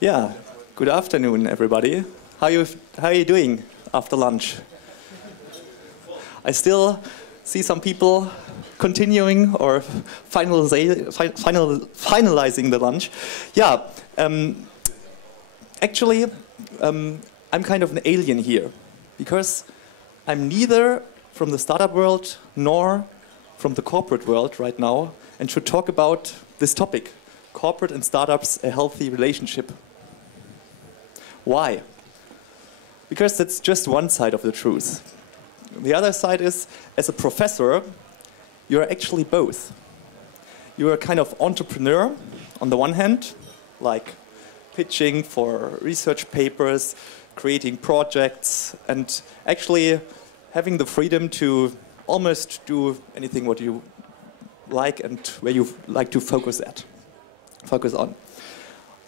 Yeah, good afternoon, everybody. How are you doing after lunch? I still see some people continuing or finalizing the lunch. Yeah, actually, I'm kind of an alien here because I'm neither from the startup world nor from the corporate world right now and should talk about this topic, corporate and startups, a healthy relationship. Why? Because that's just one side of the truth. The other side is, as a professor, you're actually both. You're a kind of entrepreneur on the one hand, like pitching for research papers, creating projects, and actually having the freedom to almost do anything what you like and where you like to focus on.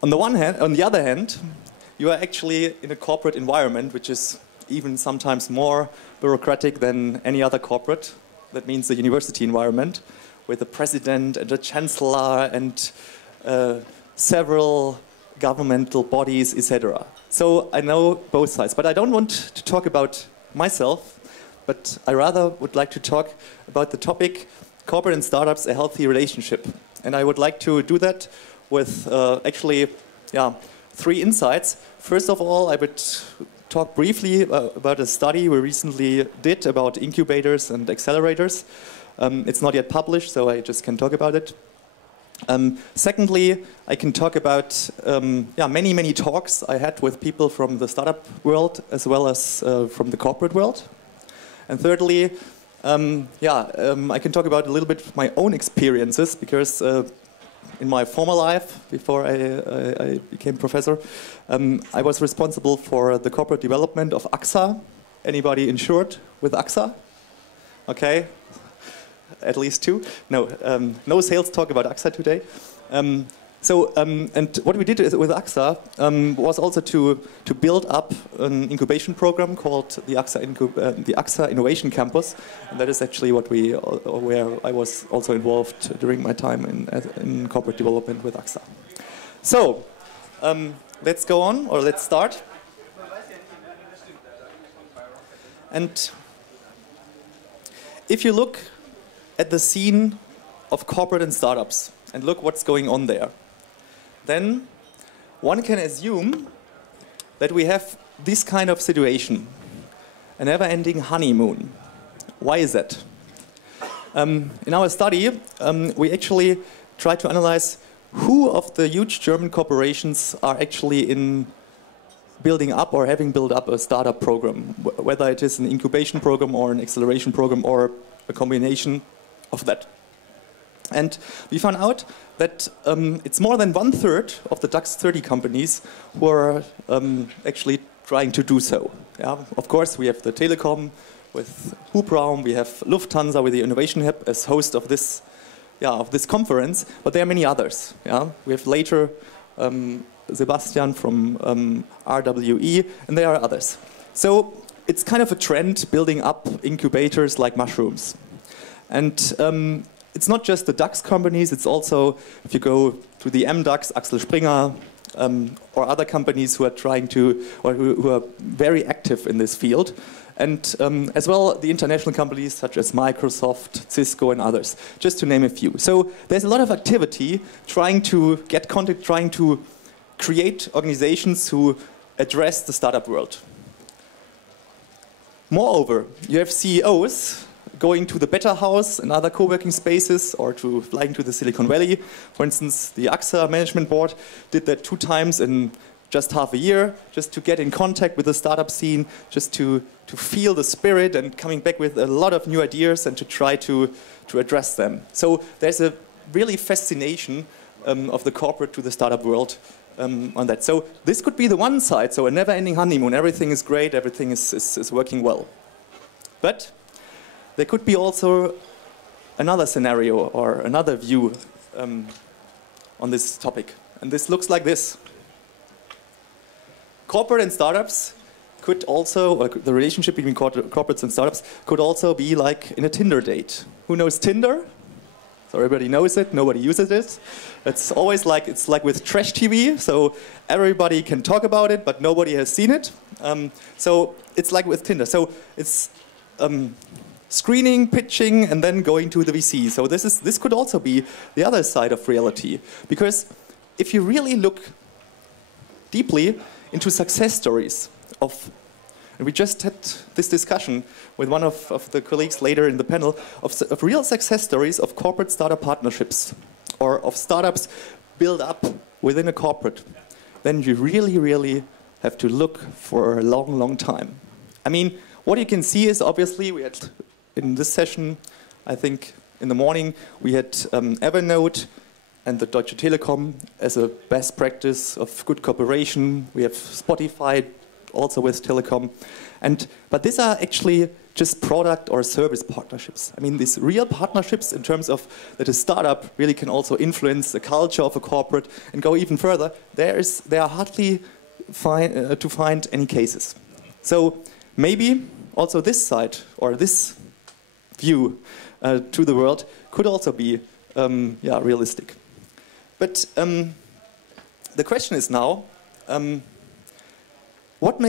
On the other hand, you are actually in a corporate environment which is even sometimes more bureaucratic than any other corporate. That means the university environment with the president and the chancellor and several governmental bodies, etc. So I know both sides, but I don't want to talk about myself, but I rather would like to talk about the topic corporate and startups, a healthy relationship. And I would like to do that with three insights. First of all, I would talk briefly about a study we recently did about incubators and accelerators. It's not yet published, so I just can talk about it. Secondly, I can talk about many talks I had with people from the startup world as well as from the corporate world. And thirdly, I can talk about a little bit my own experiences because in my former life, before I became professor, I was responsible for the corporate development of AXA. Anybody insured with AXA? Okay, at least two. No, no sales talk about AXA today. And what we did with AXA was also to build up an incubation program called the AXA Innovation Campus, and that is actually where I was also involved during my time in corporate development with AXA. So let's go on, or let's start. And if you look at the scene of corporate and startups and look what's going on there, then one can assume that we have this kind of situation, a never-ending honeymoon. Why is that? In our study, we actually tried to analyze who of the huge German corporations are actually in building up or having built up a startup program, whether it is an incubation program or an acceleration program or a combination of that. And we found out that it's more than 1/3 of the DAX 30 companies who are actually trying to do so. Yeah? Of course, we have the Telekom with Hubraum, we have Lufthansa with the Innovation Hub as host of this conference, but there are many others. Yeah? We have later Sebastian from RWE, and there are others. So it's kind of a trend building up incubators like mushrooms. And it's not just the DAX companies, it's also, if you go to the MDAX, Axel Springer, or other companies who are trying to, or who are very active in this field. And as well, the international companies such as Microsoft, Cisco, and others, just to name a few. So there's a lot of activity trying to get contact, trying to create organizations who address the startup world. Moreover, you have CEOs going to the Better House and other co-working spaces, or to flying to the Silicon Valley. For instance, the AXA management board did that 2 times in just half a year, just to get in contact with the startup scene, just to feel the spirit and coming back with a lot of new ideas and to try to address them. So there's a really fascination of the corporate to the startup world on that. So this could be the one side, so a never-ending honeymoon. Everything is great, everything is working well. But there could be also another scenario or another view on this topic. And this looks like this. Corporate and startups could also, or the relationship between corporates and startups could also be like in a Tinder date. Who knows Tinder? so everybody knows it, nobody uses it. It's always like, it's like with trash TV, so everybody can talk about it, but nobody has seen it. So it's like with Tinder. So it's screening, pitching, and then going to the VC. So this could also be the other side of reality. Because if you really look deeply into success stories of, and we just had this discussion with one of the colleagues later in the panel, of real success stories of corporate startup partnerships, or of startups built up within a corporate, then you really, really have to look for a long, long time. I mean, what you can see is obviously we had in this session, I think in the morning, we had Evernote and the Deutsche Telekom as a best practice of good cooperation. We have Spotify also with Telekom. But these are actually just product or service partnerships. I mean, these real partnerships in terms of that a startup really can also influence the culture of a corporate and go even further, there are hardly to find any cases. So maybe also this side or this view to the world could also be realistic. But the question is now, what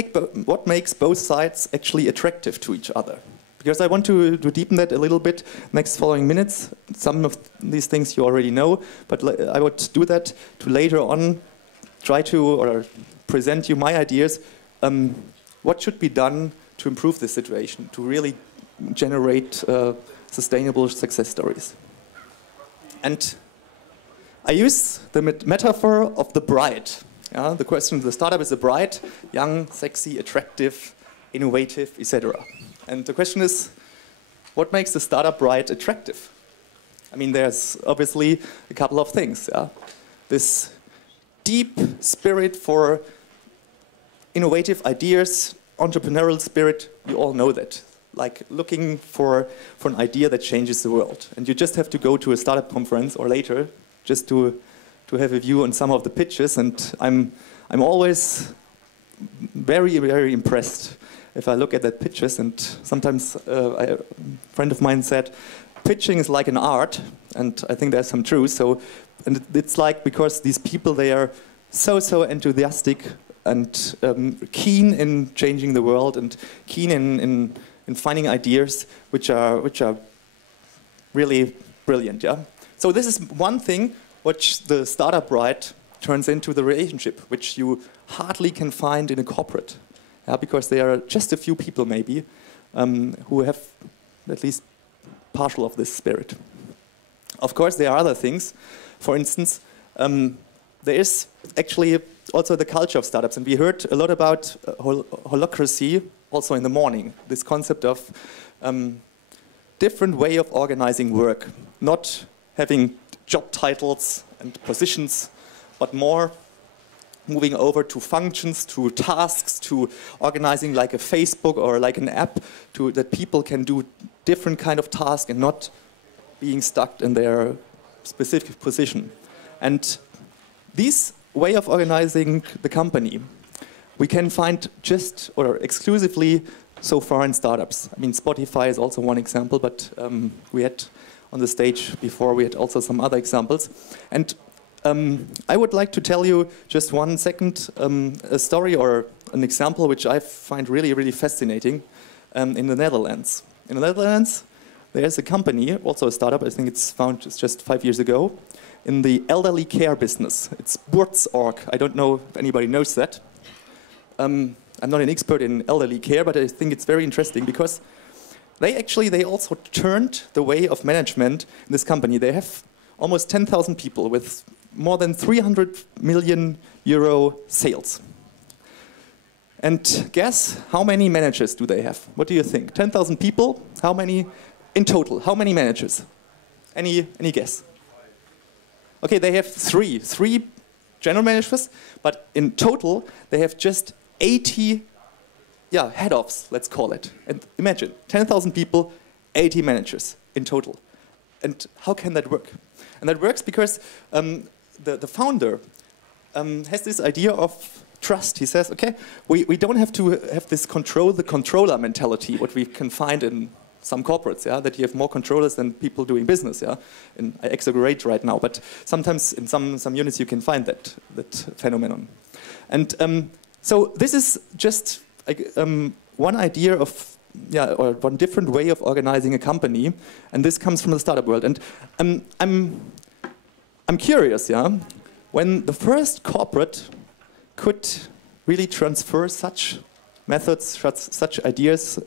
makes both sides actually attractive to each other? Because I want to deepen that a little bit next following minutes. Some of these things you already know, but I would do that to later on try to or present you my ideas. What should be done to improve this situation, to really generate sustainable success stories? And I use the metaphor of the bride. The question, the startup is a bride, young, sexy, attractive, innovative, etc. And the question is, what makes the startup bride attractive? I mean, there's obviously a couple of things. This deep spirit for innovative ideas, entrepreneurial spirit, you all know that. Like looking for an idea that changes the world. And you just have to go to a startup conference or later just to have a view on some of the pitches. And I'm always very, very impressed if I look at that pitches. And sometimes a friend of mine said, pitching is like an art. And I think there's some truth. So, and it's like because these people, they are so enthusiastic and keen in changing the world and keen in finding ideas which are really brilliant. Yeah. So this is one thing which the startup bride turns into the relationship, which you hardly can find in a corporate, because there are just a few people maybe who have at least partial of this spirit. Of course, there are other things. For instance, there is actually also the culture of startups, and we heard a lot about holacracy also in the morning. This concept of different way of organizing work, not having job titles and positions, but more moving over to functions, to tasks, to organizing like a Facebook or like an app, to that people can do different kind of tasks and not being stuck in their specific position. And this way of organizing the company, we can find just or exclusively so far in startups. I mean, Spotify is also one example, but we had on the stage before, we had also some other examples. And I would like to tell you just 1 second a story or an example which I find really, really fascinating in the Netherlands. In the Netherlands, there's a company, also a startup, I think it's founded just 5 years ago, in the elderly care business. It's Buurtzorg. I don't know if anybody knows that. I'm not an expert in elderly care, but I think it's very interesting because they also turned the way of management in this company. They have almost 10,000 people with more than 300 million euro sales. And guess how many managers do they have? What do you think? 10,000 people, how many in total? How many managers? Any guess? Okay, they have three general managers, but in total they have just 80 head-offs, let's call it. And imagine, 10,000 people, 80 managers in total. And how can that work? And that works because the founder has this idea of trust. He says, okay, we don't have to have this the controller mentality, what we can find in some corporates, yeah, that you have more controllers than people doing business, yeah. And I exaggerate right now, but sometimes in some units you can find that phenomenon. And so this is just one idea of, yeah, or one different way of organizing a company, and this comes from the startup world. And I'm curious, yeah, when the first corporate could really transfer such methods, such ideas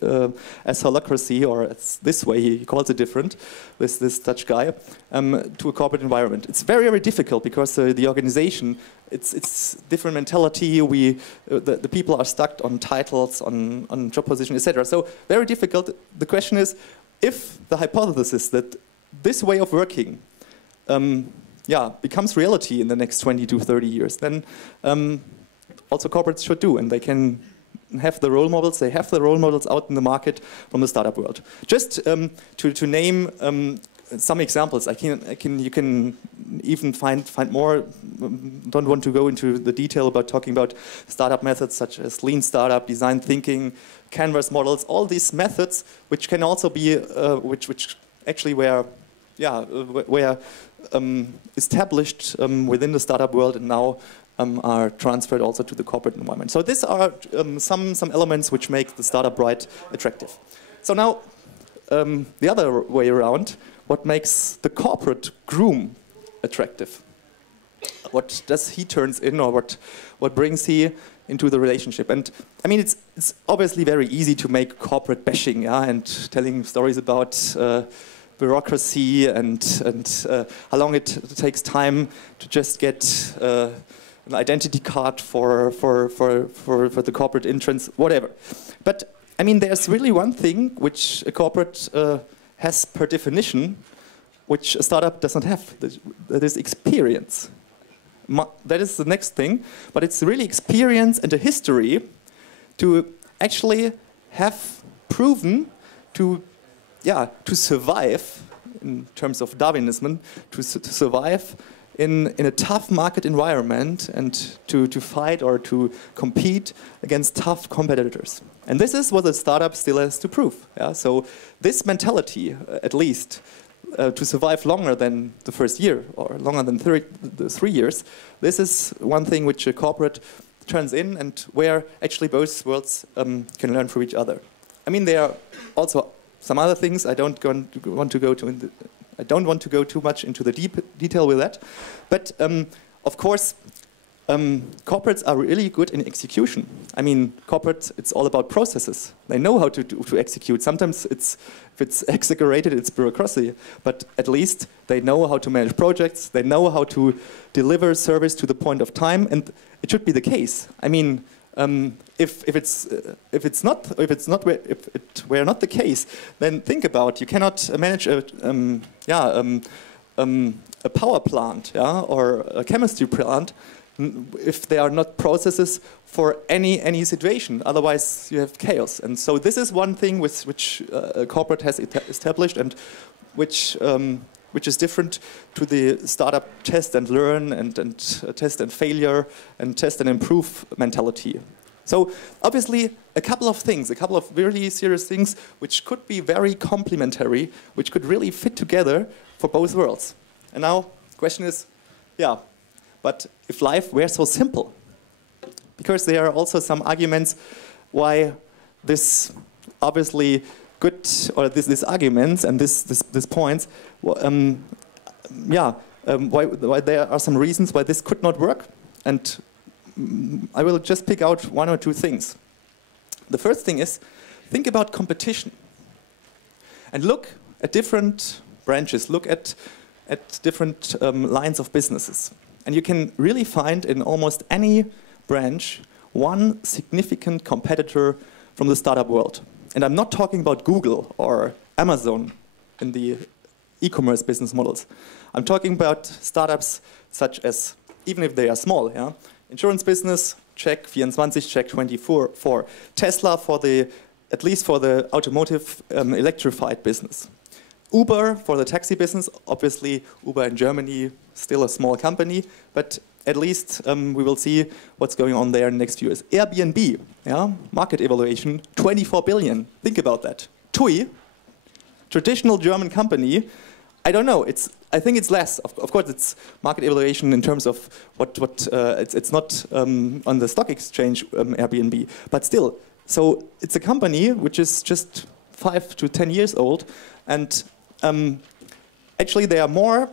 as holacracy, or as this way he calls it different, with this Dutch guy, to a corporate environment. It's very, very difficult because the organization, it's different mentality. The people are stuck on titles, on job position, etc. So very difficult. The question is, if the hypothesis that this way of working, becomes reality in the next 20 to 30 years, then also corporates should do, and they can have the role models. They have the role models out in the market from the startup world. Just to name some examples, you can even find more. Don't want to go into the detail about talking about startup methods such as lean startup, design thinking, canvas models. All these methods, which can also be which actually were established within the startup world and now are transferred also to the corporate environment. So these are some elements which make the startup right attractive. So now the other way around, what makes the corporate groom attractive? What does he turns in, or what brings he into the relationship? And I mean, it's obviously very easy to make corporate bashing, yeah, and telling stories about bureaucracy and how long it takes time to just get an identity card for the corporate entrance, whatever. But I mean, there's really one thing which a corporate has per definition, which a startup does not have. That is experience. That is the next thing, but it's really experience and a history to actually have proven to survive in terms of Darwinism, to survive in a tough market environment and to fight or to compete against tough competitors. And this is what the startup still has to prove. Yeah? So this mentality, at least, to survive longer than the first year or longer than 3 years, this is one thing which a corporate turns in and where actually both worlds can learn from each other. I mean, there are also some other things I don't want to go too much into the detail with that, but of course, corporates are really good in execution. I mean, corporates, it's all about processes. They know how to execute. Sometimes if it's exaggerated, it's bureaucracy, but at least they know how to manage projects. They know how to deliver service to the point of time, and it should be the case. I mean, if it were not the case, then think about, you cannot manage a power plant, yeah, or a chemistry plant if there are not processes for any situation. Otherwise, you have chaos. And so this is one thing which a corporate has established, and which is different to the startup test and learn and test and failure and test and improve mentality. So obviously a couple of things, a couple of really serious things which could be very complementary, which could really fit together for both worlds. And now the question is, yeah, but if life were so simple? Because there are also some arguments why this obviously good, or these arguments and these points, why there are some reasons why this could not work. And I will just pick out one or two things. The first thing is, think about competition. And look at different branches, look at different lines of businesses. And you can really find in almost any branch one significant competitor from the startup world. And I'm not talking about Google or Amazon in the e-commerce business models. I'm talking about startups such as, even if they are small, yeah, insurance business, check, 24, check, 24. Tesla at least for the automotive electrified business. Uber for the taxi business, obviously Uber in Germany, still a small company, but at least we will see what's going on there in the next few years. Airbnb, yeah, market evaluation, 24 billion. Think about that. TUI, traditional German company, I don't know. I think it's less. Of course, it's market evaluation in terms of it's not on the stock exchange Airbnb, but still. So it's a company which is just 5 to 10 years old, and actually there are more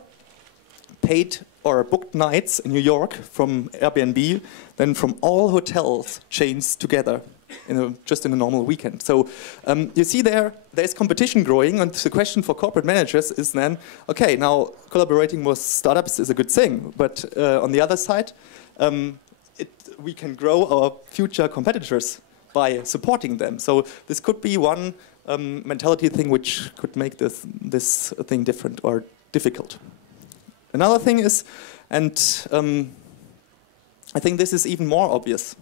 paid or booked nights in New York from Airbnb than from all hotels chains together. Just in a normal weekend. So you see there's competition growing, and the question for corporate managers is then, okay, now collaborating with startups is a good thing, but on the other side, we can grow our future competitors by supporting them. So this could be one mentality thing which could make this thing different or difficult. Another thing is, and I think this is even more obvious,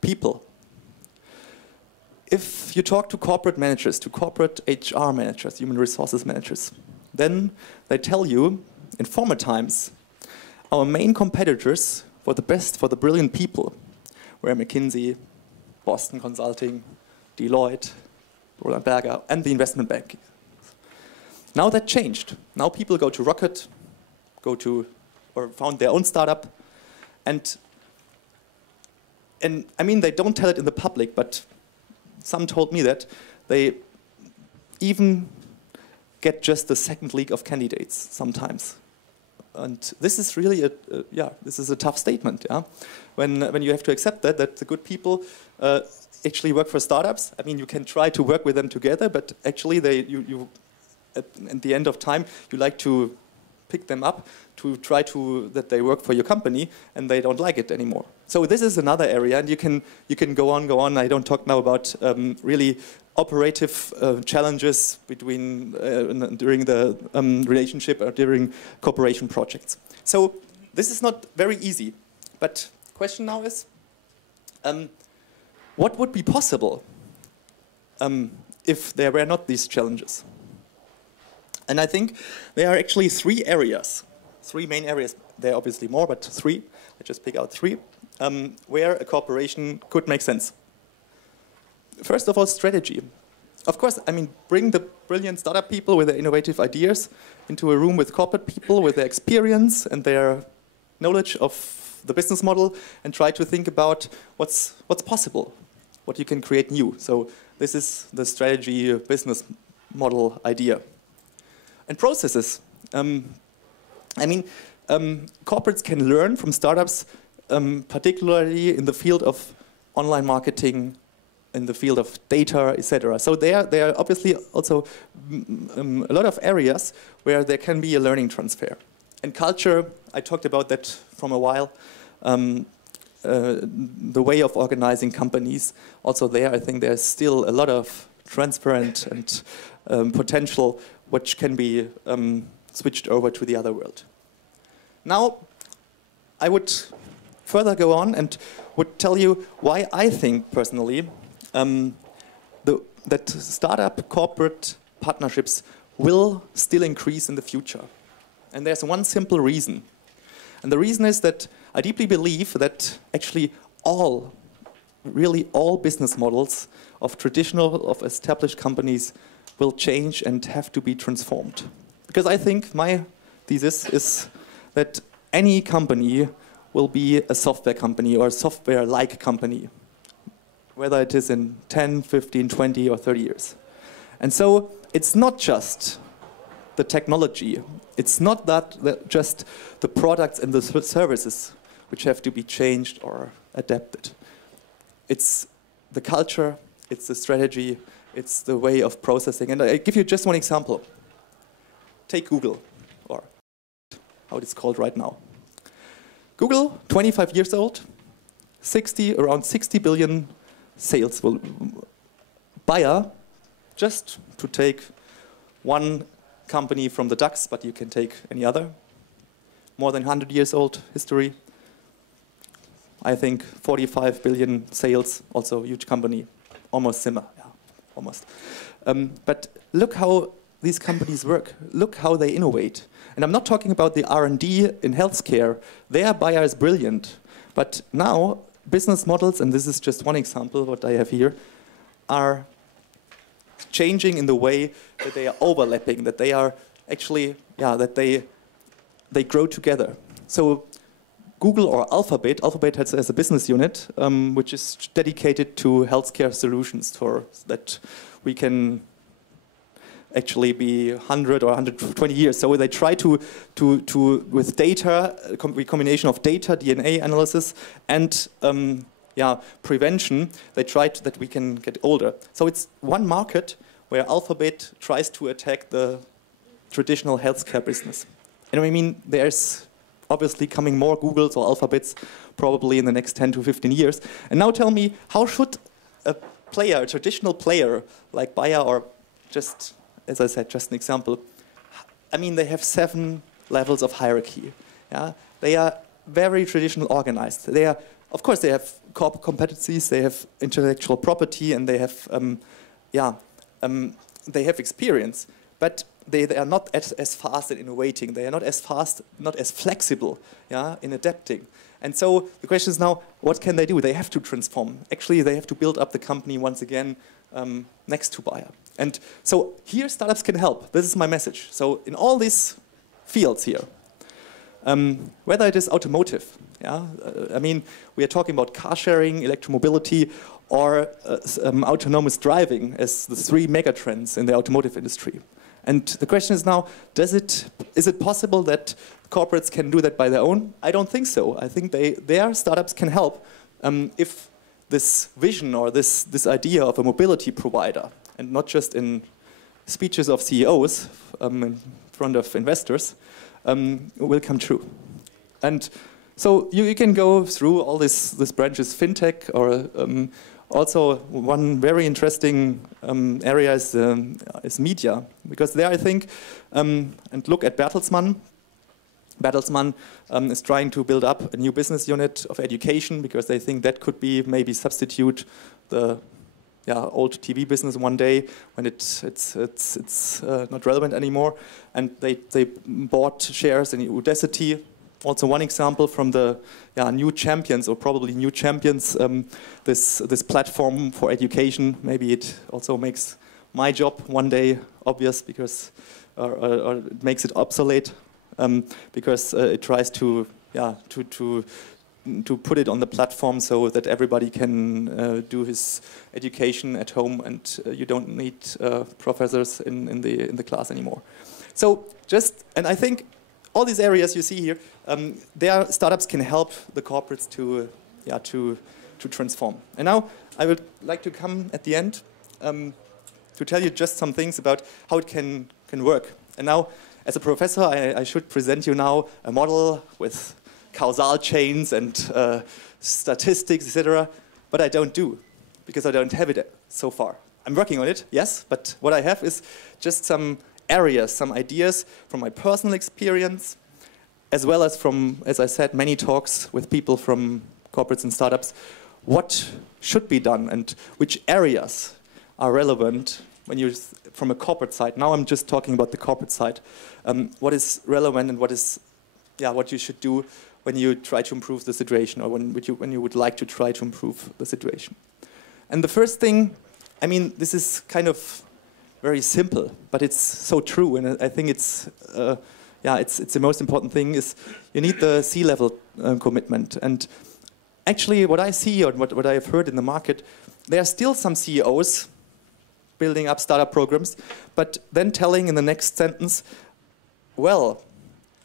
people. If you talk to corporate managers, to corporate HR managers, human resources managers, then they tell you, in former times, our main competitors for the best, for the brilliant people, were McKinsey, Boston Consulting, Deloitte, Roland Berger, and the investment bank. Now that changed. Now people go to Rocket, or found their own startup, and I mean, they don't tell it in the public, but some told me that they even get just the second league of candidates sometimes. And this is really this is a tough statement, yeah? When you have to accept that the good people actually work for startups. I mean, you can try to work with them together, but actually at the end of time, you like to pick them up to try that they work for your company, and they don't like it anymore. So this is another area, and you can go on. I don't talk now about really operative challenges during the relationship or during cooperation projects. So this is not very easy. But the question now is, what would be possible if there were not these challenges? And I think there are actually three main areas. There are obviously more, but three. I just pick out three, where a cooperation could make sense. First of all, strategy. Of course, I mean, bring the brilliant startup people with their innovative ideas into a room with corporate people with their experience and their knowledge of the business model, and try to think about what's possible, what you can create new. So this is the strategy business model idea. And processes. I mean, corporates can learn from startups, particularly in the field of online marketing, in the field of data, etc. So there are obviously also a lot of areas where there can be a learning transfer. And culture, I talked about that from a while. The way of organizing companies, also there, I think there's still a lot of transparent and potential which can be switched over to the other world. Now, I would further go on and would tell you why I think personally that startup corporate partnerships will still increase in the future. And there's one simple reason. And the reason is that I deeply believe that actually really all business models of established companies will change and have to be transformed. Because I think my thesis is that any company will be a software company or a software-like company, whether it is in 10, 15, 20, or 30 years. And so it's not just the technology, it's not just the products and the services which have to be changed or adapted. It's the culture, it's the strategy, it's the way of processing. And I give you just one example. Take Google, or how it's called right now. Google, 25 years old, around 60 billion sales. Bayer, just to take one company from the DAX, but you can take any other. More than 100 years old history. I think 45 billion sales, also a huge company, almost similar, yeah, almost. But look how these companies work. Look how they innovate. And I'm not talking about the R&D in healthcare. There, Bayer is brilliant. But now, business models, and this is just one example, what I have here, are changing in the way that they are overlapping, that they are actually, that they grow together. So Google or Alphabet has a business unit which is dedicated to healthcare solutions for that we can actually be 100 or 120 years. So they try to with data, a combination of data, DNA analysis, and prevention, they try that we can get older. So it's one market where Alphabet tries to attack the traditional healthcare business. And I mean, there's obviously coming more Googles or Alphabets probably in the next 10 to 15 years. And now tell me, how should a traditional player like Bayer, or just, as I said, just an example, I mean, they have 7 levels of hierarchy. Yeah? They are very traditional organized. They are, of course, they have core competencies, they have intellectual property, and they have, they have experience. But they are not as fast in innovating. They are not as fast, not as flexible, in adapting. And so the question is now, what can they do? They have to transform. Actually, they have to build up the company once again next to Bayer. And so here, startups can help. This is my message. So in all these fields here, whether it is automotive, I mean, we are talking about car sharing, electromobility, or autonomous driving as the 3 megatrends in the automotive industry. And the question is now, is it possible that corporates can do that by their own? I don't think so. I think their startups can help if this vision or this idea of a mobility provider, and not just in speeches of CEOs in front of investors, will come true. And so you can go through all these branches, fintech, or also one very interesting area is media, because there I think, and look at Bertelsmann. Bertelsmann is trying to build up a new business unit of education, because they think that could be maybe substitute the old TV business one day when it's not relevant anymore. And they bought shares in Udacity. Also one example from the new champions, or probably new champions, this platform for education. Maybe it also makes my job one day obvious, because or it makes it obsolete, because it tries to put it on the platform so that everybody can do his education at home, and you don't need professors in the class anymore. So and I think all these areas you see here, their startups can help the corporates to transform. And now I would like to come at the end to tell you just some things about how it can work. And now, as a professor, I should present you now a model with causal chains and statistics, etc. But I don't do, because I don't have it so far. I'm working on it, yes, but what I have is just some areas, some ideas from my personal experience, as well as from, as I said, many talks with people from corporates and startups, what should be done and which areas are relevant when you're from a corporate side. Now I'm just talking about the corporate side. What is relevant and what is, what you should do when you try to improve the situation, or when you would like to try to improve the situation. And the first thing, I mean, this is kind of very simple, but it's so true, and I think it's the most important thing is you need the C-level commitment. And actually, what I see or what I have heard in the market, there are still some CEOs building up startup programs, but then telling in the next sentence, well,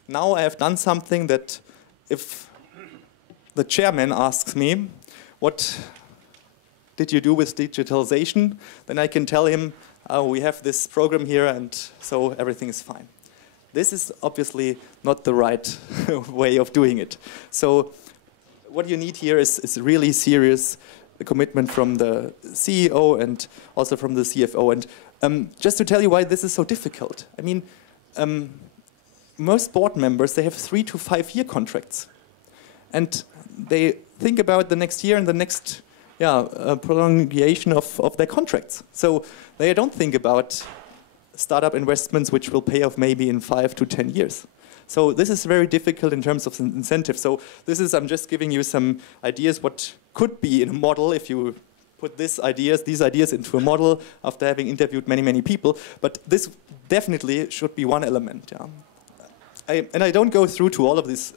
now I have done something that if the chairman asks me, what did you do with digitalization? Then I can tell him, oh, we have this program here, and so everything is fine. This is obviously not the right way of doing it. So what you need here is really serious commitment from the CEO and also from the CFO. And just to tell you why this is so difficult, I mean, most board members, they have 3 to 5 year contracts. And they think about the next year and the next prolongation of their contracts. So they don't think about startup investments which will pay off maybe in 5 to 10 years. So this is very difficult in terms of incentives. So this is, I'm just giving you some ideas what could be in a model if you put these ideas into a model after having interviewed many, many people. But this definitely should be one element. Yeah. And I don't go through to all of these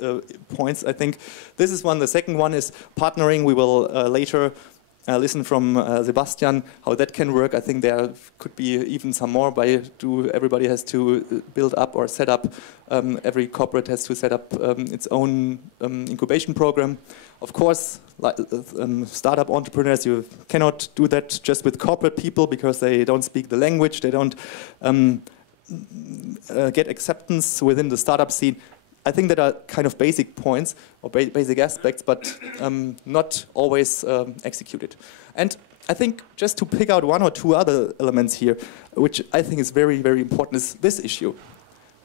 points. I think this is one. The second one is partnering. We will later listen from Sebastian how that can work. I think there could be even some more. Everybody has to build up or set up. Every corporate has to set up its own incubation program. Of course, like, startup entrepreneurs, you cannot do that just with corporate people because they don't speak the language. They don't get acceptance within the startup scene. I think that are kind of basic points or basic aspects, but not always executed. And I think just to pick out one or two other elements here, which I think is very, very important, is this issue: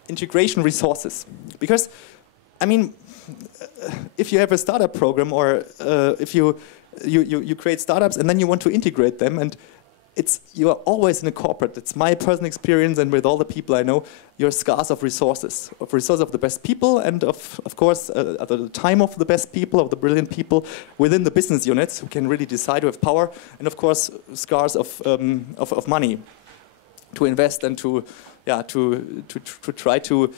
integration resources. Because, I mean, if you have a startup program or if you create startups and then you want to integrate them, and you are always in a corporate. It's my personal experience, and with all the people I know, you're scarce of resources of the best people, and of course at the time of the best people, of the brilliant people within the business units who can really decide, who have power, and of course scarce of money to invest and to try to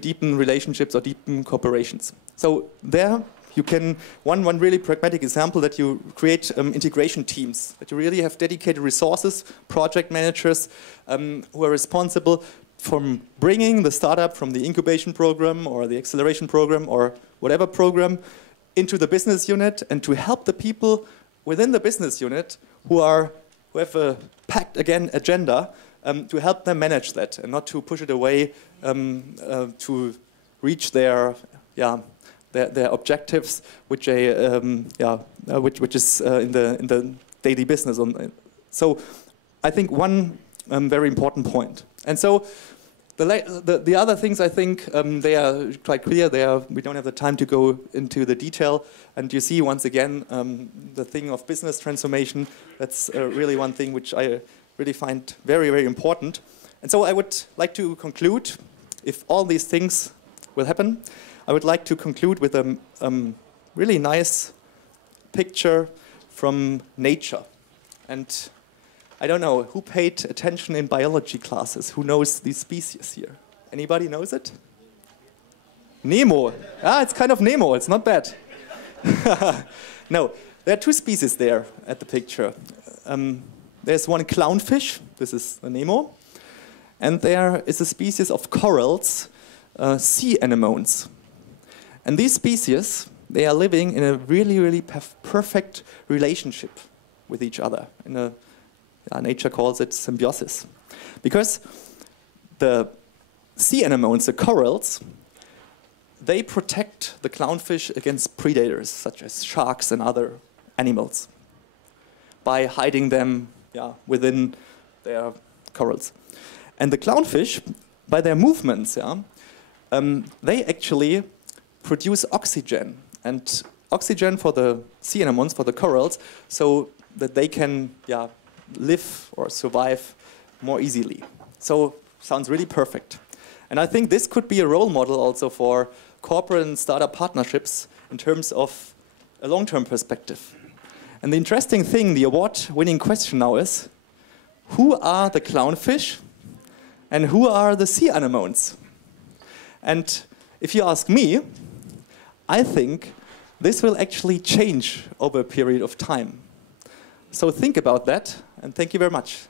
deepen relationships or deepen cooperations. So there. You can, one really pragmatic example, that you create integration teams, that you really have dedicated resources, project managers who are responsible from bringing the startup from the incubation program or the acceleration program or whatever program into the business unit, and to help the people within the business unit who have a packed agenda to help them manage that and not to push it away to reach their objectives, which is in the daily business. So, I think one very important point. And so, the other things, I think they are quite clear. We don't have the time to go into the detail. And you see once again the thing of business transformation. That's really one thing which I really find very, very important. And so I would like to conclude, if all these things will happen, I would like to conclude with a really nice picture from nature. And I don't know, who paid attention in biology classes? Who knows these species here? Anybody knows it? Nemo. Ah, it's kind of Nemo, it's not bad. No, there are two species there at the picture. There's one clownfish, this is the Nemo, and there is a species of corals, sea anemones. And these species, they are living in a really, really perfect relationship with each other. Nature calls it symbiosis. Because the sea anemones, the corals, they protect the clownfish against predators, such as sharks and other animals, by hiding them within their corals. And the clownfish, by their movements, they actually produce oxygen, and oxygen for the sea anemones, for the corals, so that they can live or survive more easily. So sounds really perfect. And I think this could be a role model also for corporate and startup partnerships in terms of a long-term perspective. And the interesting thing, the award-winning question now is, who are the clownfish and who are the sea anemones? And if you ask me, I think this will actually change over a period of time. So think about that, and thank you very much.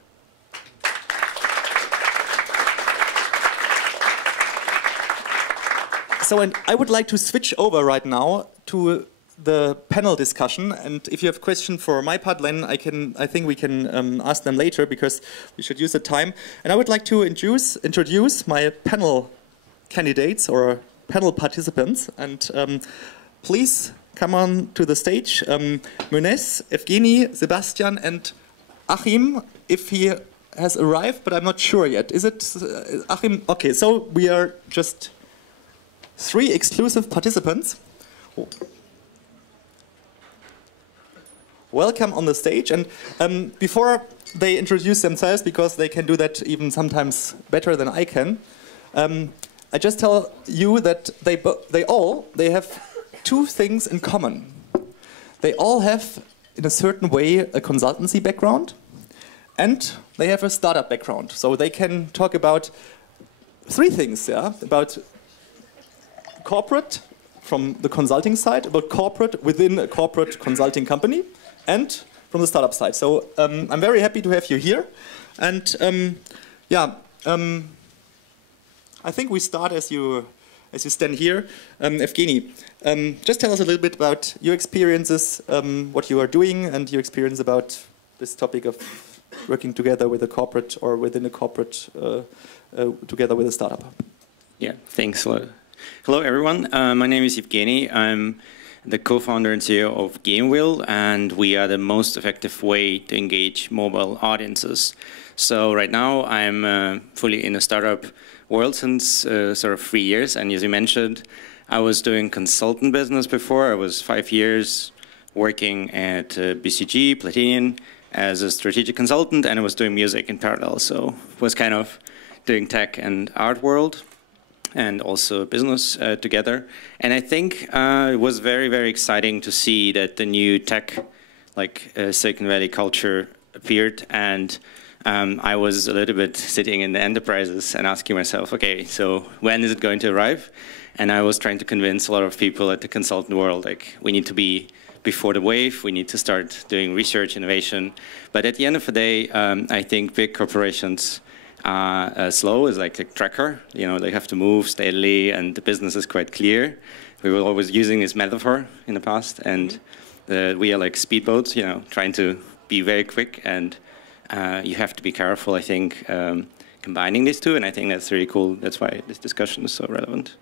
So, and I would like to switch over right now to the panel discussion. And if you have questions for my part, then I think we can ask them later, because we should use the time. And I would like to introduce my panel candidates or panel participants. And please come on to the stage. Münes, Evgeni, Sebastian, and Achim, if he has arrived, but I'm not sure yet. Is it Achim? Okay, so we are just 3 exclusive participants. Welcome on the stage. And before they introduce themselves, because they can do that even sometimes better than I can, I just tell you that they have 2 things in common. They all have in a certain way, a consultancy background, and they have a startup background. So they can talk about three things, yeah, about corporate from the consulting side, about corporate within a corporate consulting company, and from the startup side. So I'm very happy to have you here. And I think we start as you stand here. Evgeni, just tell us a little bit about your experiences, what you are doing, and your experience about this topic of working together with a corporate or within a corporate together with a startup. Yeah, thanks. Hello, everyone. My name is Evgeni. I'm the co-founder and CEO of Kawohl, and we are the most effective way to engage mobile audiences. So right now, I'm fully in a startup world since sort of 3 years, and as you mentioned, I was doing consultant business before. I was 5 years working at BCG, Platinum, as a strategic consultant, and I was doing music in parallel, so was kind of doing tech and art world, and also business together. And I think it was very, very exciting to see that the new tech, like Silicon Valley culture appeared, and I was a little bit sitting in the enterprises and asking myself, okay, so when is it going to arrive? And I was trying to convince a lot of people at the consultant world, like, we need to be before the wave, we need to start doing research, innovation. But at the end of the day, I think big corporations are slow as like a tracker. You know, they have to move steadily, and the business is quite clear. We were always using this metaphor in the past, and we are like speedboats, you know, trying to be very quick, and you have to be careful, I think, combining these two, and I think that's really cool. That's why this discussion is so relevant.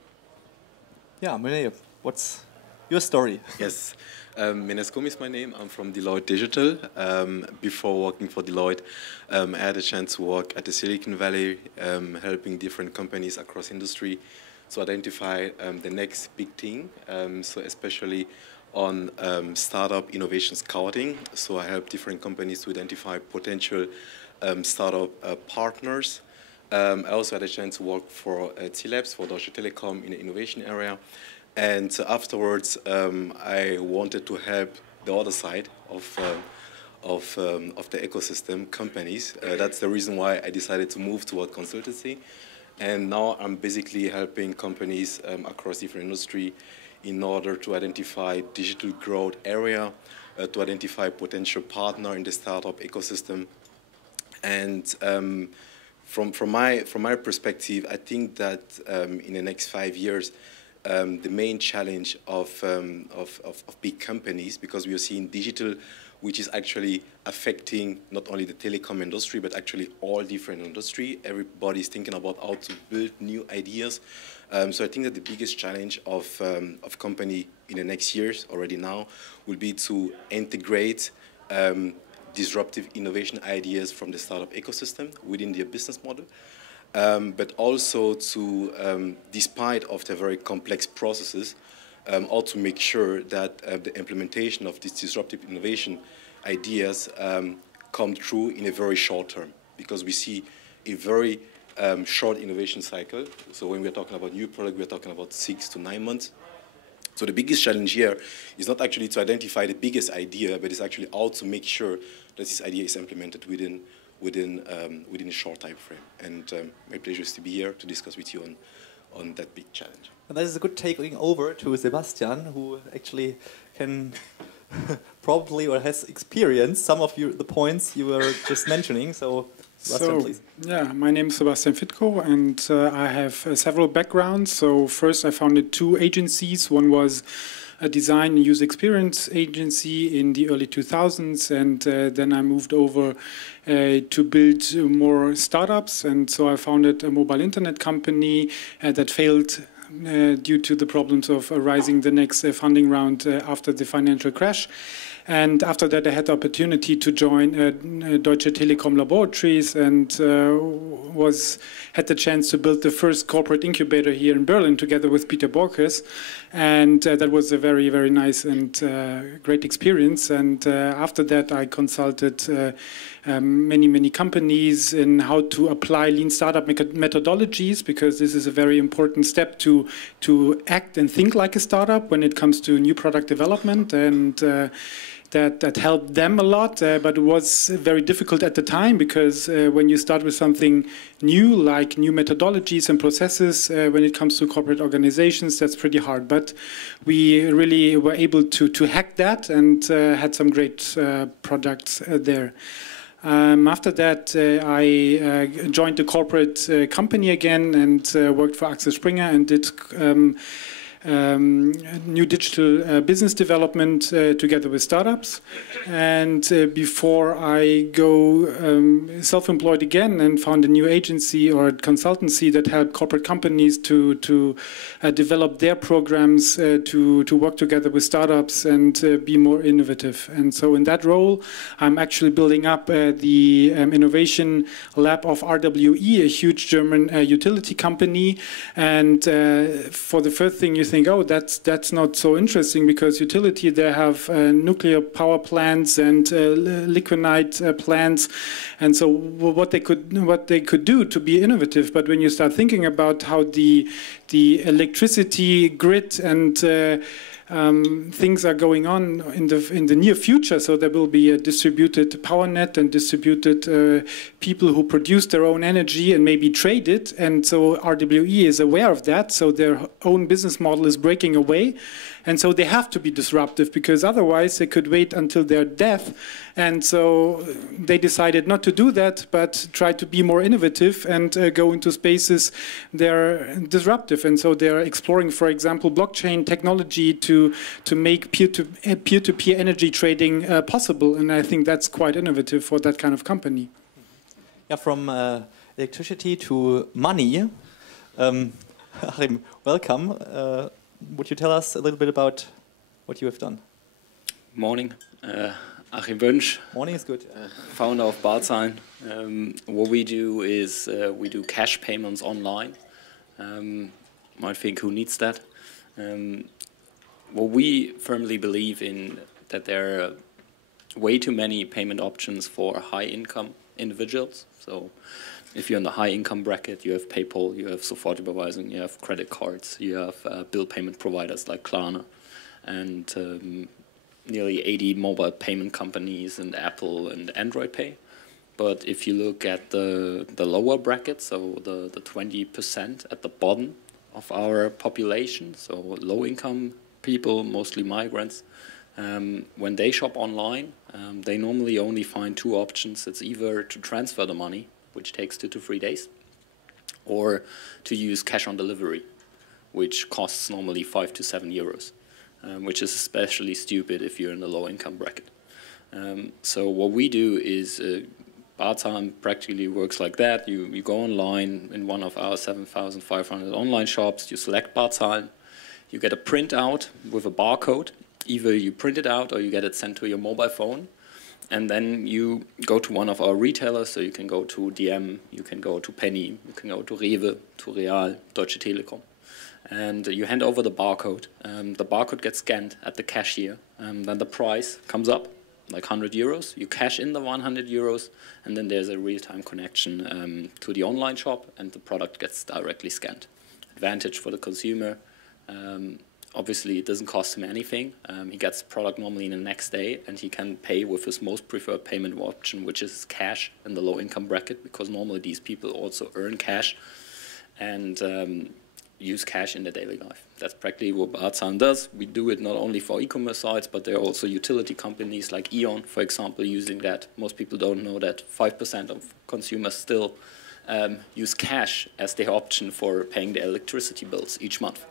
Yeah, Mene, what's your story? Yes, Menescom is my name. I'm from Deloitte Digital. Before working for Deloitte, I had a chance to work at the Silicon Valley, helping different companies across industry to identify the next big thing, so especially on startup innovation scouting. So I help different companies to identify potential startup partners. I also had a chance to work for T-Labs, for Deutsche Telekom in the innovation area. And afterwards, I wanted to help the other side of the ecosystem, companies. That's the reason why I decided to move toward consultancy. And now I'm basically helping companies across different industry in order to identify digital growth area, to identify potential partner in the startup ecosystem. And from my perspective, I think that in the next 5 years, the main challenge of big companies, because we are seeing digital, which is actually affecting not only the telecom industry, but actually all different industry. Everybody's thinking about how to build new ideas. So I think that the biggest challenge of company in the next years, already now, will be to integrate disruptive innovation ideas from the startup ecosystem within their business model. But also to, despite of the very complex processes, also make sure that the implementation of these disruptive innovation ideas come through in a very short term, because we see a very short innovation cycle. So when we're talking about new product, we're talking about 6 to 9 months. So the biggest challenge here is not actually to identify the biggest idea, but it's actually how to make sure that this idea is implemented within a short time frame. And my pleasure is to be here to discuss with you on that big challenge. And that is a good taking over to Sebastian, who actually can probably or has experienced some of the points you were just mentioning. So, Sebastian, please. Yeah, my name is Sebastian Fittko, and I have several backgrounds. So first I founded 2 agencies. One was a design and user experience agency in the early 2000s, and then I moved over to build more startups, and so I founded a mobile internet company that failed due to the problems of raising the next funding round after the financial crash. And after that, I had the opportunity to join Deutsche Telekom Laboratories and had the chance to build the first corporate incubator here in Berlin together with Peter Borges. And that was a very, very nice and great experience. And after that, I consulted many, many companies in how to apply lean startup methodologies, because this is a very important step to act and think like a startup when it comes to new product development. And that helped them a lot, but it was very difficult at the time because when you start with something new, like new methodologies and processes, when it comes to corporate organizations, that's pretty hard. But we really were able to hack that and had some great products there. After that, I joined a corporate company again and worked for Axel Springer and did new digital business development together with startups. And before I go self-employed again and found a new agency or consultancy that helped corporate companies to develop their programs to work together with startups and be more innovative. And so in that role, I'm actually building up the innovation lab of RWE, a huge German utility company. And for the first thing you think, oh, that's not so interesting because utility, they have nuclear power plants and lignite plants, and so what they could do to be innovative. But when you start thinking about how the electricity grid and things are going on in the near future, so there will be a distributed power net and distributed people who produce their own energy and maybe trade it, and so RWE is aware of that, so their own business model is breaking away, and so they have to be disruptive because otherwise they could wait until their death, and so they decided not to do that but try to be more innovative and go into spaces they're disruptive, and so they're exploring, for example, blockchain technology to make peer-to-peer energy trading possible, and I think that's quite innovative for that kind of company. Yeah, from electricity to money. Achim, welcome. Would you tell us a little bit about what you have done? Morning. Achim Bönsch. Morning is good. Founder of Barzahlen. What we do is we do cash payments online. Might think, who needs that? What we firmly believe in, that there are way too many payment options for high-income individuals. So if you're in the high-income bracket, you have PayPal, you have Sofortüberweisung, you have credit cards, you have bill payment providers like Klarna, and nearly 80 mobile payment companies and Apple and Android Pay. But if you look at the lower bracket, so the 20% at the bottom of our population, so low-income people, mostly migrants, when they shop online, they normally only find two options. It's either to transfer the money, which takes 2 to 3 days, or to use cash on delivery, which costs normally 5 to 7 euros, which is especially stupid if you're in the low-income bracket. So what we do is Barzahlen practically works like that. You go online in one of our 7,500 online shops, you select Barzahlen, you get a printout with a barcode. Either you print it out or you get it sent to your mobile phone. And then you go to one of our retailers, so you can go to DM, you can go to Penny, you can go to Rewe, to Real, Deutsche Telekom. And you hand over the barcode. The barcode gets scanned at the cashier. Then the price comes up, like 100 euros. You cash in the 100 euros, and then there's a real-time connection to the online shop, and the product gets directly scanned. Advantage for the consumer. Obviously, it doesn't cost him anything. He gets the product normally in the next day, and he can pay with his most preferred payment option, which is cash in the low-income bracket, because normally these people also earn cash and use cash in their daily life. That's practically what Barzahlen does. We do it not only for e-commerce sites, but there are also utility companies like E.ON, for example, using that. Most people don't know that 5% of consumers still use cash as their option for paying their electricity bills each month.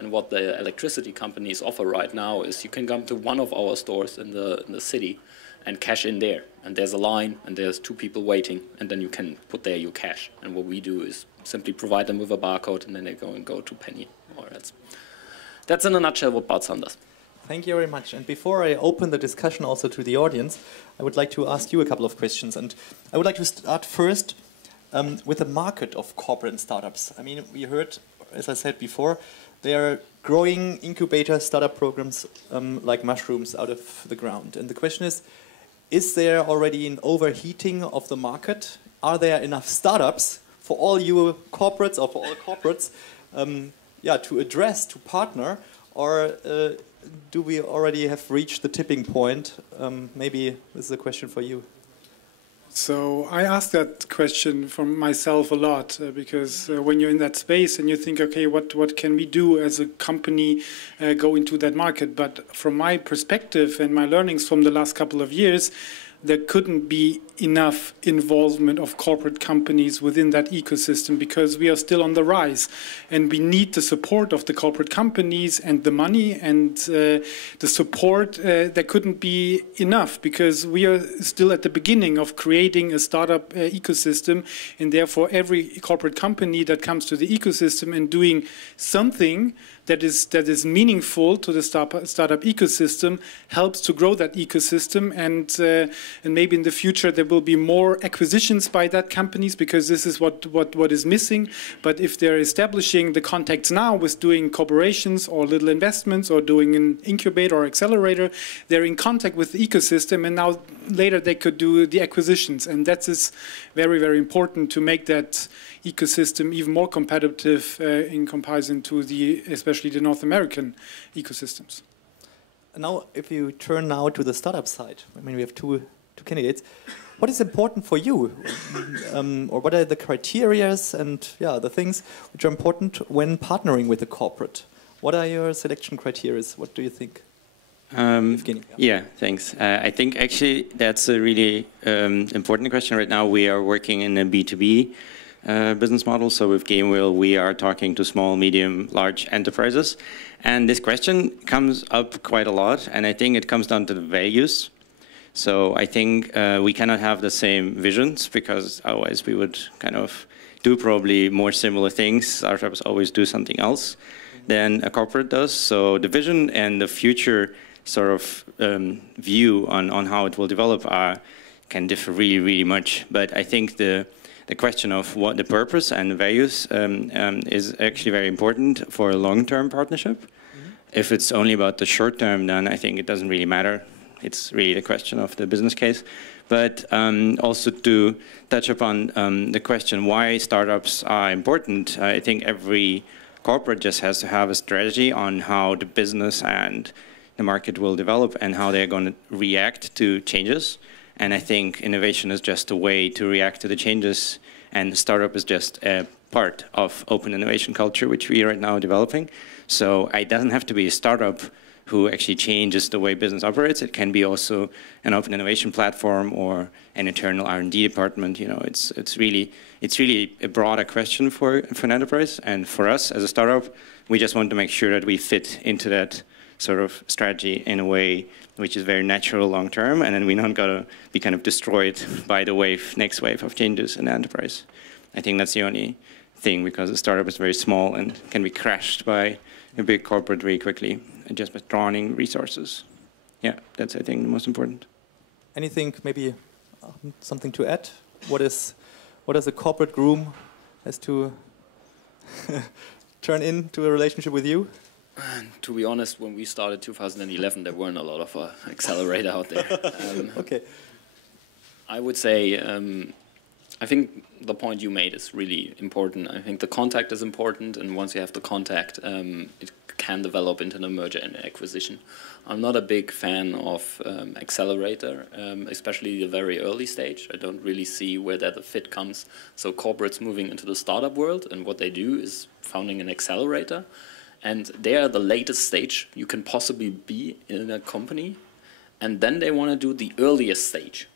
And what the electricity companies offer right now is you can come to one of our stores in the city and cash in there. And there's a line, and there's 2 people waiting, and then you can put there your cash. And what we do is simply provide them with a barcode, and then they go to Penny. Or that's in a nutshell what Barzahlen does. Thank you very much. And before I open the discussion also to the audience, I would like to ask you a couple of questions. And I would like to start first with the market of corporate startups. I mean, we heard, as I said before, there are growing incubator startup programs like mushrooms out of the ground. And the question is there already an overheating of the market? Are there enough startups for all you corporates or for all corporates to address, to partner? Or do we already have reached the tipping point? Maybe this is a question for you. So I ask that question from myself a lot because when you're in that space and you think, okay, what can we do as a company go into that market? But from my perspective and my learnings from the last couple of years, there couldn't be enough involvement of corporate companies within that ecosystem because we are still on the rise and we need the support of the corporate companies and the money and the support. There couldn't be enough because we are still at the beginning of creating a startup ecosystem, and therefore every corporate company that comes to the ecosystem and doing something that is meaningful to the startup ecosystem helps to grow that ecosystem, and maybe in the future there will be more acquisitions by that companies because this is what is missing. But if they're establishing the contacts now with doing corporations or little investments or doing an incubator or accelerator, they're in contact with the ecosystem, and now later they could do the acquisitions, and that is very, very important to make that ecosystem even more competitive in comparison to especially the North American ecosystems. Now, if you turn now to the startup side, I mean, we have two candidates. What is important for you, or what are the criterias and the things which are important when partnering with a corporate? What are your selection criteria? What do you think? Evgeni, yeah, thanks. I think actually that's a really important question right now. We are working in a B2B business model. So with Kawohl, we are talking to small, medium, large enterprises. And this question comes up quite a lot. And I think it comes down to the values. So I think we cannot have the same visions because otherwise we would kind of do probably more similar things. Startups always do something else than a corporate does. So the vision and the future sort of view on how it will develop can differ really, really much. But I think the question of what the purpose and the values is actually very important for a long-term partnership. Mm-hmm. If it's only about the short term, then I think it doesn't really matter. It's really the question of the business case. But also to touch upon the question why startups are important, I think every corporate just has to have a strategy on how the business and the market will develop and how they're going to react to changes. And I think innovation is just a way to react to the changes, and startup is just a part of open innovation culture, which we are right now developing. So it doesn't have to be a startup who actually changes the way business operates. It can be also an open innovation platform or an internal R&D department. You know, it's really a broader question for an enterprise. And for us as a startup, we just want to make sure that we fit into that sort of strategy in a way which is very natural long term, and then we're not going to be kind of destroyed by the next wave of changes in the enterprise. I think that's the only thing, because a startup is very small and can be crashed by a big corporate very quickly, just by drowning resources. Yeah, that's, I think, the most important. Anything, maybe something to add? What does a corporate groom has to turn into a relationship with you? To be honest, when we started 2011, there weren't a lot of accelerator out there. Okay. I would say, I think the point you made is really important. I think the contact is important, and once you have the contact, it can develop into a merger and acquisition. I'm not a big fan of accelerator, especially the very early stage. I don't really see where the fit comes. So corporates moving into the startup world, and what they do is founding an accelerator. And they are the latest stage you can possibly be in a company. And then they want to do the earliest stage.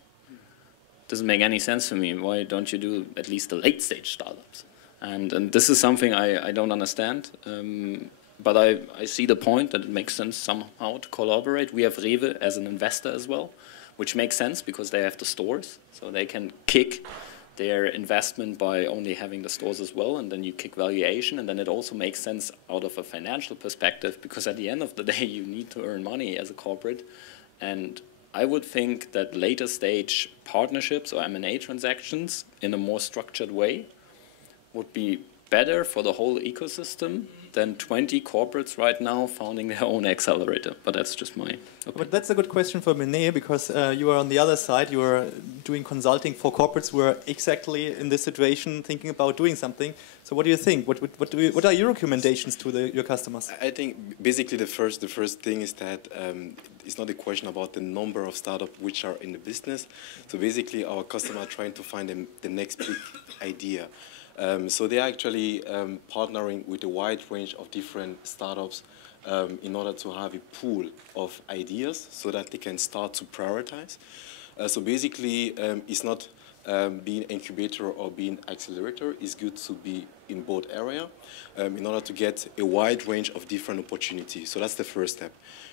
Doesn't make any sense to me. Why don't you do at least the late stage startups? And this is something I don't understand. But I see the point that it makes sense somehow to collaborate. We have Rewe as an investor as well, which makes sense because they have the stores. So they can kick their investment by only having the stores as well, and then you kick valuation, and then it also makes sense out of a financial perspective, because at the end of the day you need to earn money as a corporate. And I would think that later stage partnerships or M&A transactions in a more structured way would be better for the whole ecosystem than 20 corporates right now founding their own accelerator, but that's just my opinion. But that's a good question for Mene, because you are on the other side, you are doing consulting for corporates who are exactly in this situation, thinking about doing something. So what do you think? What are your recommendations to your customers? I think basically the first thing is that it's not a question about the number of startups which are in the business. So basically our customers are trying to find the next big idea. So they are actually partnering with a wide range of different startups in order to have a pool of ideas so that they can start to prioritize. So basically, it's not being incubator or being accelerator. It's good to be in both areas in order to get a wide range of different opportunities. So that's the first step.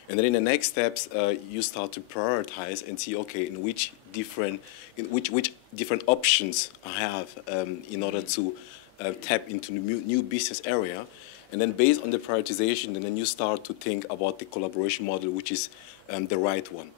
And then in the next steps, you start to prioritize and see, okay, which different options I have in order to tap into the new business area. And then based on the prioritization, and then you start to think about the collaboration model, which is the right one.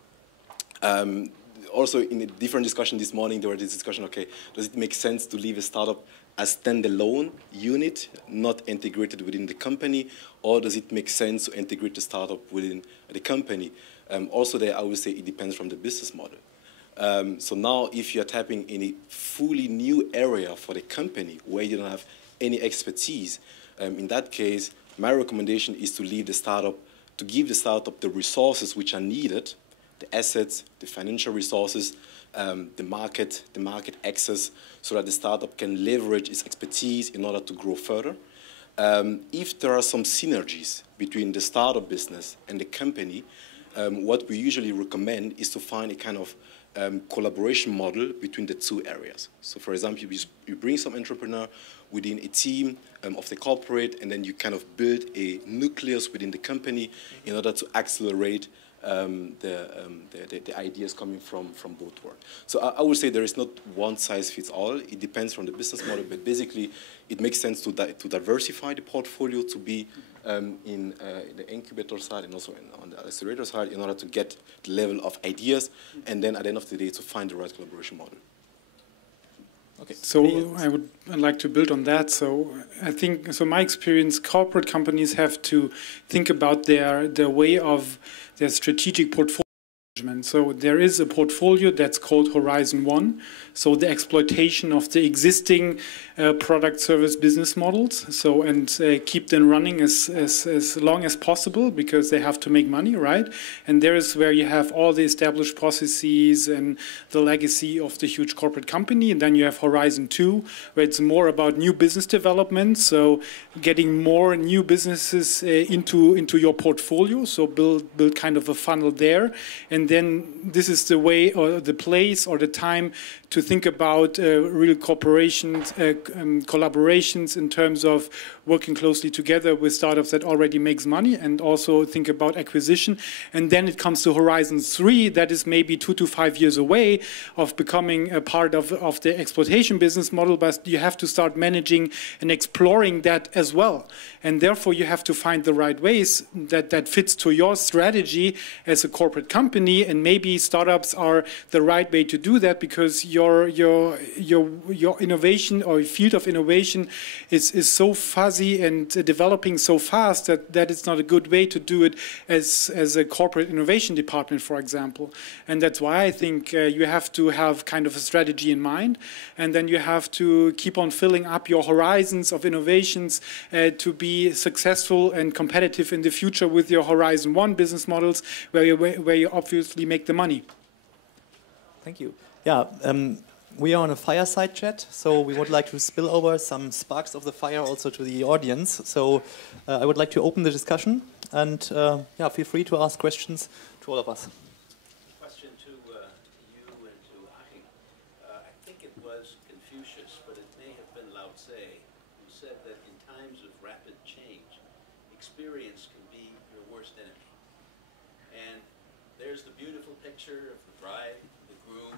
Also, in a different discussion this morning, there was this discussion, okay, does it make sense to leave a startup as standalone unit, not integrated within the company, or does it make sense to integrate the startup within the company? Also there, I would say it depends from the business model. So now, if you're tapping in a fully new area for the company where you don't have any expertise, in that case, my recommendation is to leave the startup, to give the startup the resources which are needed, the assets, the financial resources, the market access, so that the startup can leverage its expertise in order to grow further. If there are some synergies between the startup business and the company, what we usually recommend is to find a kind of collaboration model between the two areas. So for example, you bring some entrepreneur within a team of the corporate, and then you kind of build a nucleus within the company in order to accelerate the ideas coming from both worlds. So I would say there is not one size fits all. It depends from the business model, but basically it makes sense to diversify the portfolio, to be in the incubator side and also on the accelerator side in order to get the level of ideas, and then at the end of the day to find the right collaboration model. Okay. So I'd like to build on that. So I think, so my experience, corporate companies have to think about their way of their strategic portfolio management. So there is a portfolio that's called Horizon 1. So the exploitation of the existing product service business models. So and keep them running as long as possible, because they have to make money, right? And there is where you have all the established processes and the legacy of the huge corporate company. And then you have Horizon 2, where it's more about new business development. So getting more new businesses into your portfolio. So build kind of a funnel there. And then this is the way or the place or the time to think about real collaborations in terms of working closely together with startups that already makes money, and also think about acquisition. And then it comes to Horizon 3, that is maybe 2 to 5 years away of becoming a part of the exploitation business model, but you have to start managing and exploring that as well. And therefore you have to find the right ways that fits to your strategy as a corporate company, and maybe startups are the right way to do that, because your innovation or field of innovation is so fuzzy and developing so fast that it's not a good way to do it as a corporate innovation department, for example. And that's why I think you have to have kind of a strategy in mind, and then you have to keep on filling up your horizons of innovations to be successful and competitive in the future with your Horizon 1 business models, where you obviously make the money. Thank you. Yeah, we are on a fireside chat, so we would like to spill over some sparks of the fire also to the audience. So I would like to open the discussion, and yeah, feel free to ask questions to all of us. Question to you and to Achim. I think it was Confucius, but it may have been Lao Tse, who said that in times of rapid change, experience can be your worst enemy. And there's the beautiful picture of the bride, the groom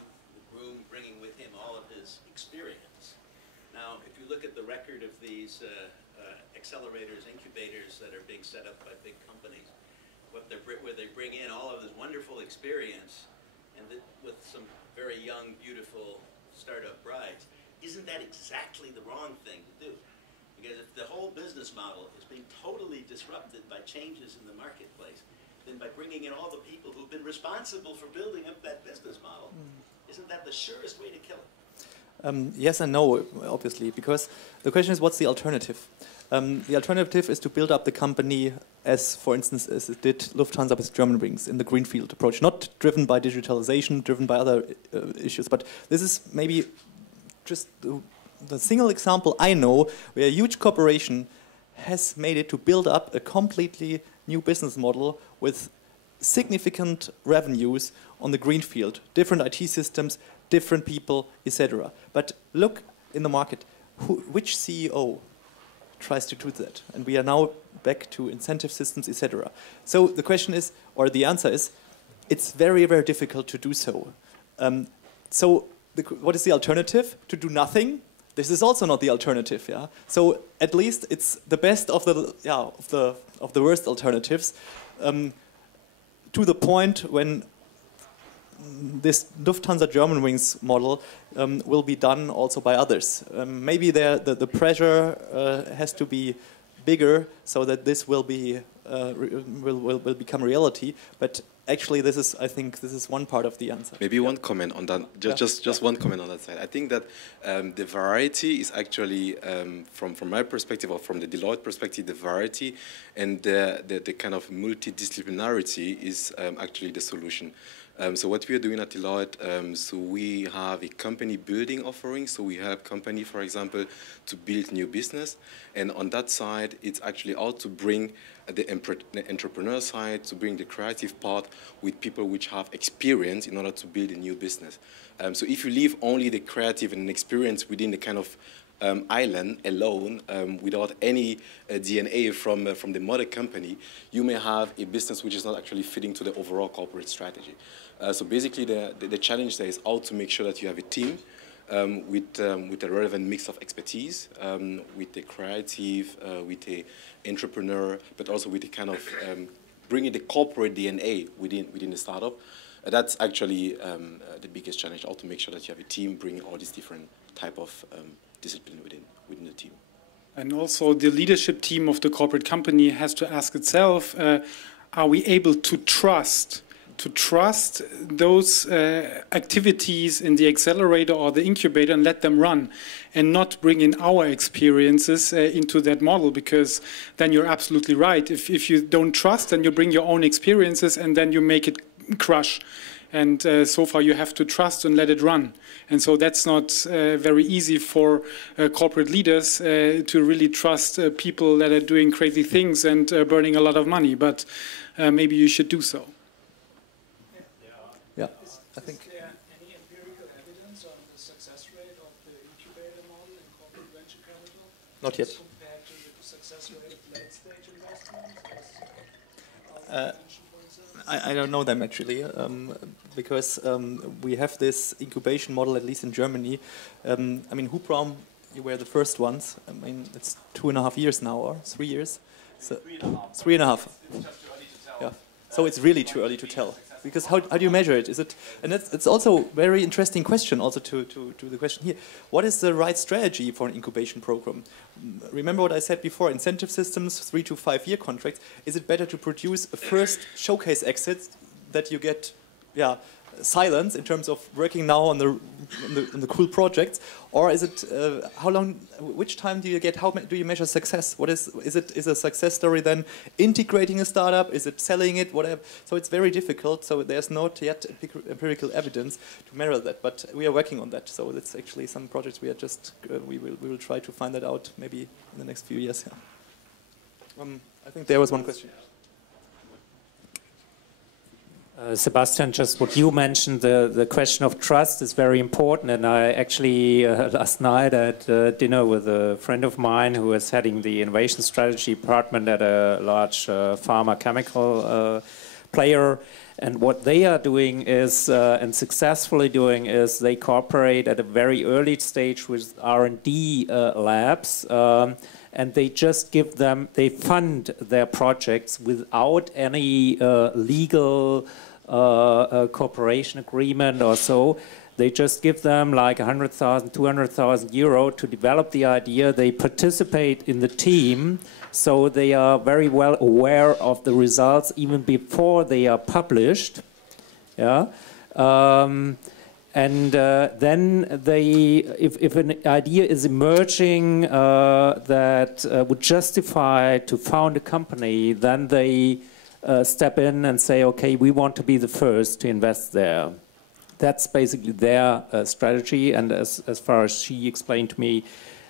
bringing with him all of his experience. Now, if you look at the record of these accelerators, incubators that are being set up by big companies, where they bring in all of this wonderful experience, and with some very young, beautiful startup brides, isn't that exactly the wrong thing to do? Because if the whole business model is being totally disrupted by changes in the marketplace, then by bringing in all the people who've been responsible for building up that business model, isn't that the surest way to kill it? Yes and no, obviously, because the question is, what's the alternative? The alternative is to build up the company as, for instance, as it did Lufthansa with Germanwings in the greenfield approach, not driven by digitalization, driven by other issues. But this is maybe just the single example I know where a huge corporation has made it to build up a completely new business model with significant revenues on the greenfield, different IT systems, different people, etc. But look in the market, which CEO tries to do that? And we are now back to incentive systems, etc. So the question is, or the answer is, it's very, very difficult to do so. What is the alternative? To do nothing? This is also not the alternative. Yeah. So at least it's the best of the worst alternatives. To the point when this Lufthansa Germanwings model will be done also by others. Maybe the pressure has to be bigger so that this will be will become reality. But actually, I think this is one part of the answer. Maybe one comment on that. Just one comment on that side. I think that the variety is actually, from my perspective or from the Deloitte perspective, the variety and the kind of multidisciplinarity is actually the solution. So what we are doing at Deloitte, so we have a company building offering. So we help company, for example, to build new business. And on that side, it's actually how to bring the entrepreneur side, to bring the creative part with people which have experience in order to build a new business. So if you leave only the creative and experience within the kind of island alone, without any DNA from the mother company, you may have a business which is not actually fitting to the overall corporate strategy. So basically, the challenge there is how to make sure that you have a team with a relevant mix of expertise, with the creative, with the entrepreneur, but also with the kind of bringing the corporate DNA within the startup. That's actually the biggest challenge, how to make sure that you have a team bringing all these different type of discipline within the team. And also the leadership team of the corporate company has to ask itself, are we able to trust those activities in the accelerator or the incubator and let them run and not bring in our experiences into that model? Because then you're absolutely right. If you don't trust, then you bring your own experiences and then you make it crush. And so far you have to trust and let it run. And so that's not very easy for corporate leaders to really trust people that are doing crazy things and burning a lot of money. But maybe you should do so. Yeah, I think. Is there any empirical evidence on the success rate of the incubator model in corporate venture capital? Not yet. Compared to the success rate of late-stage investments? I don't know them actually, because we have this incubation model, at least in Germany. I mean, Hubraum, you were the first ones. I mean, it's 2.5 years now, or 3 years? So 3.5. It's just too early to tell. Yeah. So it's really too early to tell. Because how do you measure it? Is it, and it's also a very interesting question also to the question here. What is the right strategy for an incubation program? Remember what I said before, incentive systems, 3 to 5 year contracts. Is it better to produce a first showcase exit that you get silence in terms of working now on the cool projects, or is it how long? Which time do you get? How do you measure success? What is a success story then integrating a startup? Is it selling it? Whatever. So it's very difficult. So there's not yet empirical evidence to measure that, but we are working on that. So that's actually some projects we are just we will try to find that out maybe in the next few years. Yeah. I think there was one question. Sebastian, just what you mentioned, the question of trust is very important. And I actually, last night at dinner with a friend of mine who is heading the innovation strategy department at a large pharma chemical player. And what they are doing is, and successfully doing, is they cooperate at a very early stage with R&D labs. And they just they fund their projects without any legal a cooperation agreement or so. They just give them like 100,000, 200,000 euro to develop the idea. They participate in the team, so they are very well aware of the results even before they are published. Yeah. And then they, if an idea is emerging that would justify to found a company, then they step in and say, okay, we want to be the first to invest there. That's basically their strategy, and as far as she explained to me,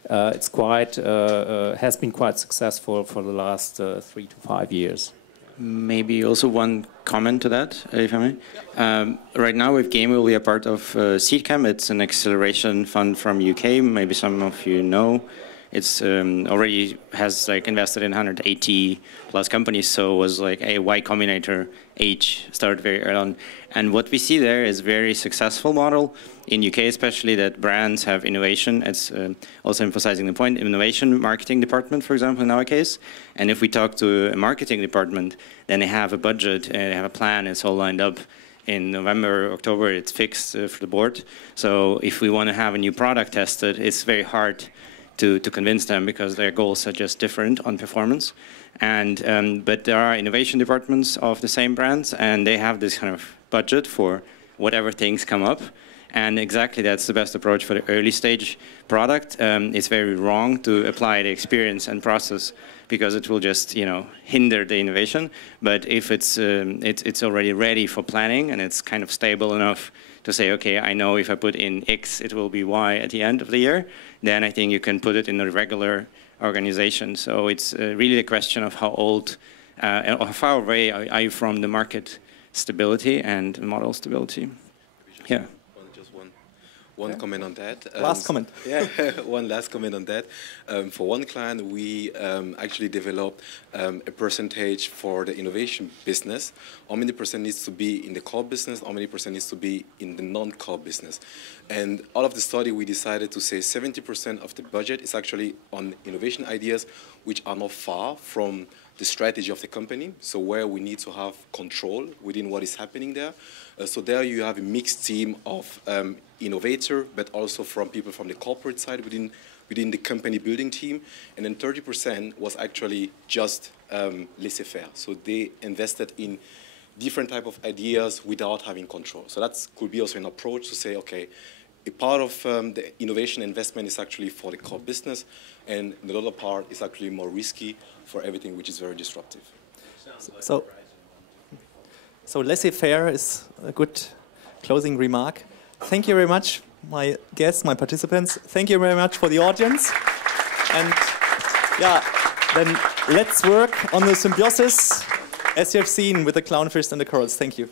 it's quite has been quite successful for the last 3 to 5 years. Maybe also one comment to that, if I may. Right now with Gamewill, we are part of Seedcam. It's an acceleration fund from UK. Maybe some of you know. It's already has like invested in 180 plus companies, so it was like a Y Combinator age started very early on. And what we see there is very successful model in UK, especially that brands have innovation. It's also emphasizing the point, innovation marketing department, for example, in our case. And if we talk to a marketing department, then they have a budget, they have a plan, it's all lined up. In November, October, it's fixed for the board. So if we want to have a new product tested, it's very hard to convince them because their goals are just different on performance. And but there are innovation departments of the same brands, and they have this kind of budget for whatever things come up. And exactly that's the best approach for the early stage product. It's very wrong to apply the experience and process because it will just, you know, hinder the innovation. But if it's already ready for planning and it's kind of stable enough to say, okay, I know if I put in X, it will be Y at the end of the year, then I think you can put it in a regular organization. So it's really a question of how old, or how far away are you from the market stability and model stability. Yeah. One comment on that. Last comment. Yeah, one last comment on that. For one client, we actually developed a percentage for the innovation business. How many percent needs to be in the core business? How many percent needs to be in the non-core business? And out of the study, we decided to say 70% of the budget is actually on innovation ideas, which are not far from the strategy of the company, so where we need to have control within what is happening there. So there you have a mixed team of innovator, but also from people from the corporate side within the company building team. And then 30% was actually just laissez-faire. So they invested in different type of ideas without having control. So that could be also an approach to say, okay, a part of the innovation investment is actually for the core business, and the other part is actually more risky for everything which is very disruptive. So laissez-faire is a good closing remark. Thank you very much, my guests, my participants. Thank you very much for the audience. And yeah, then let's work on the symbiosis, as you have seen with the clownfish and the corals. Thank you.